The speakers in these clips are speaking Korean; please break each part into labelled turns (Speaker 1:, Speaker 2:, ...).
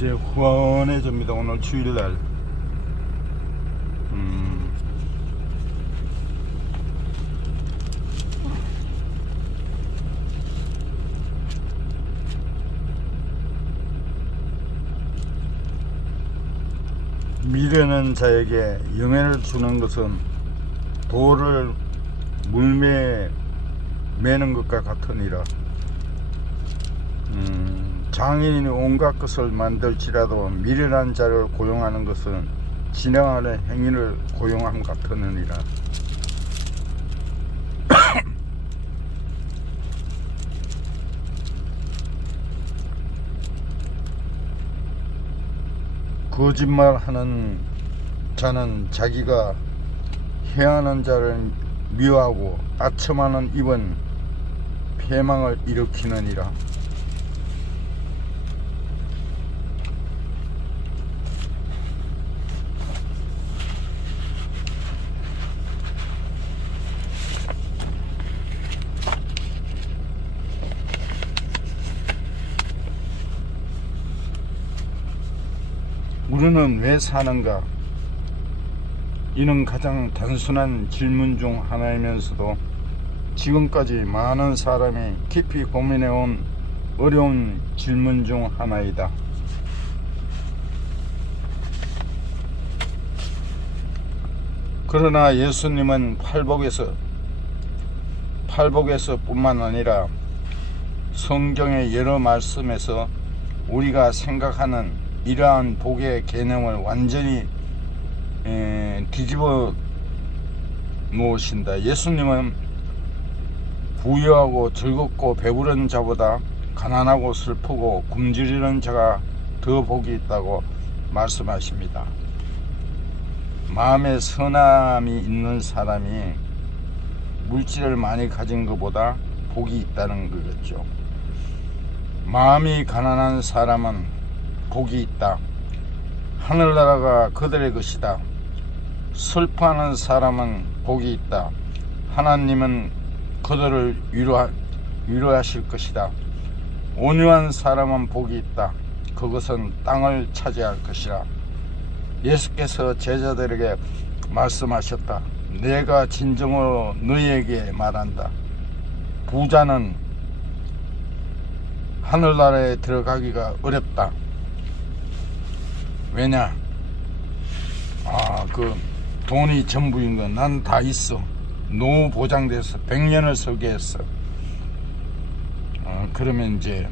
Speaker 1: 이제 후원해줍니다. 오늘 주일날. 음. 미련한 자에게 영예를 주는 것은 돌을 물매 매는 것과 같으니라. 음, 장인이 온갖 것을 만들지라도 미련한 자를 고용하는 것은 진행하는 행위를 고용함 같으느니라. 거짓말하는 자는 자기가 해하는 자를 미워하고 아첨하는 입은 패망을 일으키느니라. 우리는 왜 사는가? 이는 가장 단순한 질문 중 하나이면서도 지금까지 많은 사람이 깊이 고민해온 어려운 질문 중 하나이다. 그러나 예수님은 팔복에서 팔복에서 뿐만 아니라 성경의 여러 말씀에서 우리가 생각하는 이러한 복의 개념을 완전히 에, 뒤집어 놓으신다. 예수님은 부유하고 즐겁고 배부른 자보다 가난하고 슬프고 굶주리는 자가 더 복이 있다고 말씀하십니다. 마음에 선함이 있는 사람이 물질을 많이 가진 것보다 복이 있다는 거겠죠. 마음이 가난한 사람은 복이 있다. 하늘나라가 그들의 것이다. 슬퍼하는 사람은 복이 있다. 하나님은 그들을 위로하, 위로하실 것이다. 온유한 사람은 복이 있다. 그것은 땅을 차지할 것이라. 예수께서 제자들에게 말씀하셨다. 내가 진정으로 너희에게 말한다. 부자는 하늘나라에 들어가기가 어렵다. 왜냐? 아, 그 돈이 전부인 건 난 다 있어. 노후 보장돼서 100년을 살게 했어. 어, 그러면 이제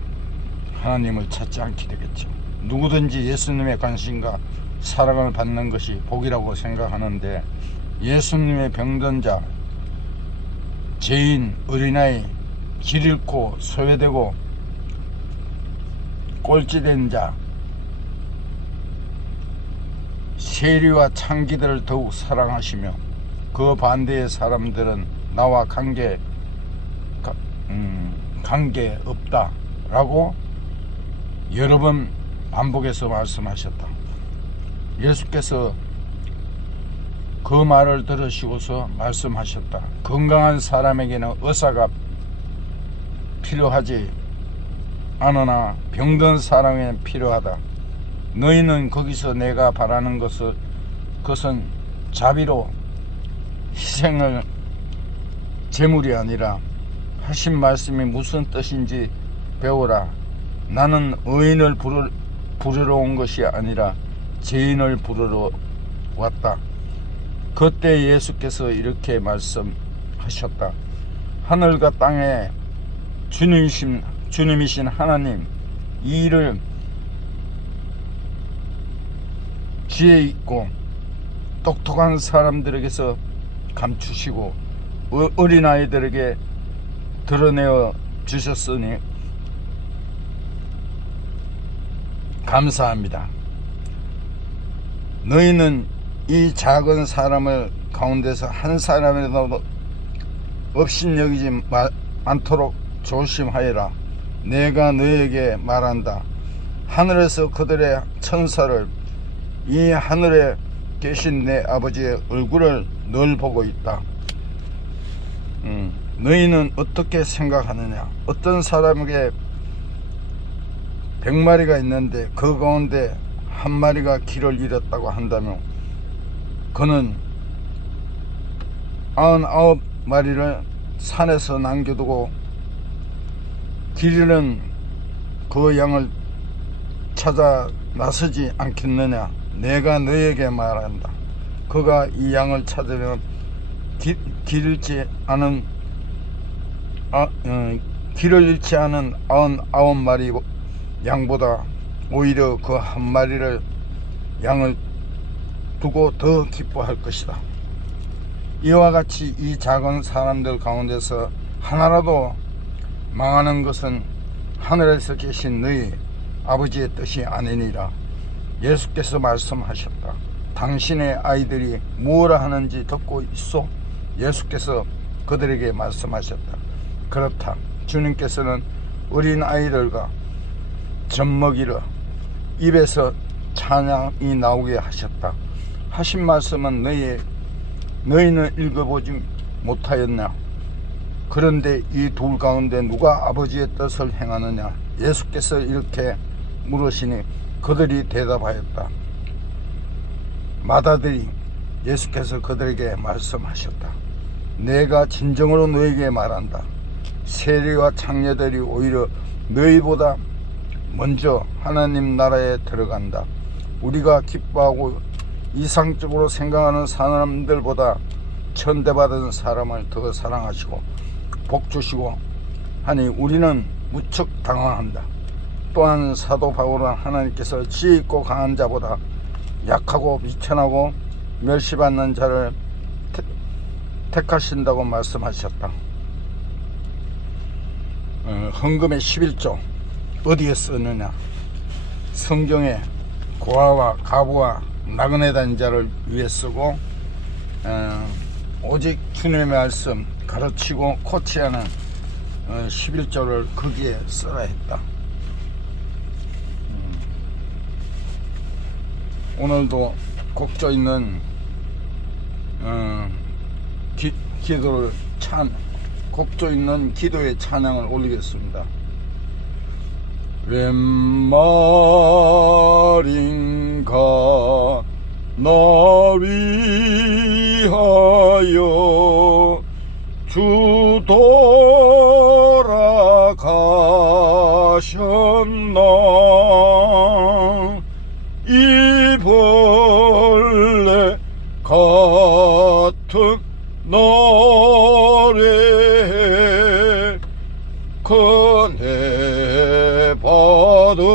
Speaker 1: 하나님을 찾지 않게 되겠죠. 누구든지 예수님의 관심과 사랑을 받는 것이 복이라고 생각하는데 예수님의 병든 자, 죄인, 어린아이, 길 잃고 소외되고 꼴찌된 자, 세리와 창기들을 더욱 사랑하시며 그 반대의 사람들은 나와 관계 가- 음, 관계 없다라고 여러 번 반복해서 말씀하셨다. 예수께서 그 말을 들으시고서 말씀하셨다. 건강한 사람에게는 의사가 필요하지 않으나 병든 사람에게는 필요하다. 너희는 거기서 내가 바라는 것을 그것은 자비로 희생을 제물이 아니라 하신 말씀이 무슨 뜻인지 배우라. 나는 의인을 부르, 부르러 온 것이 아니라 죄인을 부르러 왔다. 그때 예수께서 이렇게 말씀하셨다. 하늘과 땅에 주님이신, 주님이신 하나님 이 일을 지혜 있고 똑똑한 사람들에게서 감추시고 어- 어린아이들에게 드러내어 주셨으니 감사합니다. 너희는 이 작은 사람을 가운데서 한 사람이라도 업신여기지 마- 않도록 조심하여라. 내가 너에게 말한다. 하늘에서 그들의 천사를 이 하늘에 계신 내 아버지의 얼굴을 늘 보고 있다. 음, 너희는 어떻게 생각하느냐? 어떤 사람에게 100마리가 있는데 그 가운데 한 마리가 길을 잃었다고 한다면 그는 99마리를 산에서 남겨두고 길 잃은 그 양을 찾아 나서지 않겠느냐 내가 너에게 말한다 그가 이 양을 찾으면 길, 길 잃지 않은 아, 어, 길을 잃지 않은 아흔 아홉 마리 양보다 오히려 그 한 마리를 양을 두고 더 기뻐할 것이다. 이와 같이 이 작은 사람들 가운데서 하나라도 망하는 것은 하늘에서 계신 너희 아버지의 뜻이 아니니라. 예수께서 말씀하셨다. 당신의 아이들이 무엇을 하는지 듣고 있소? 예수께서 그들에게 말씀하셨다. 그렇다. 주님께서는 어린 아이들과 젖먹이러 입에서 찬양이 나오게 하셨다. 하신 말씀은 너희 너희는 읽어보지 못하였냐? 그런데 이 둘 가운데 누가 아버지의 뜻을 행하느냐? 예수께서 이렇게 물으시니 그들이 대답하였다. 마다들이 예수께서 그들에게 말씀하셨다. 내가 진정으로 너에게 말한다. 세리와 창녀들이 오히려 너희보다 먼저 하나님 나라에 들어간다. 우리가 기뻐하고 이상적으로 생각하는 사람들보다 천대받은 사람을 더 사랑하시고 복 주시고 하니 우리는 무척 당황한다. 또한 사도 바울은 하나님께서 지혜 있고 강한 자보다 약하고 비천하고 멸시받는 자를 택- 택하신다고 말씀하셨다. 어, 헌금의 11조 어디에 썼느냐? 성경에 고아와 가부와 나그네 다닌 자를 위해 쓰고 어, 오직 주님의 말씀 가르치고 코치하는 어, 11조를 거기에 써라 했다. 오늘도 곡조 있는 어, 기, 기도를 찬 곡조 있는 기도의 찬양을 올리겠습니다. 웬 말인가 나 위하여 주돌 그네 받으셨다